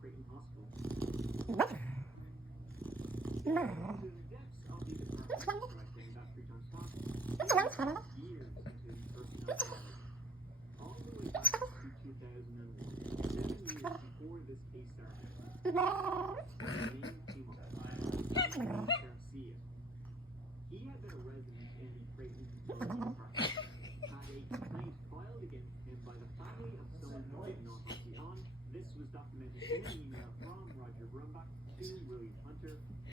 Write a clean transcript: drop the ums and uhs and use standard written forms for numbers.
Creighton Hospital. Brr. To the depths of the department, correcting that 3 times fast, years into the personnel file. All the way back to 2001, 7 years before this case started. His name came up. Garcia. He had been a resident in the Creighton facility department. Had a complaint filed against him by the family of someone who did not have the on. This was documented in an email from Roger Brumbach to William Hunter.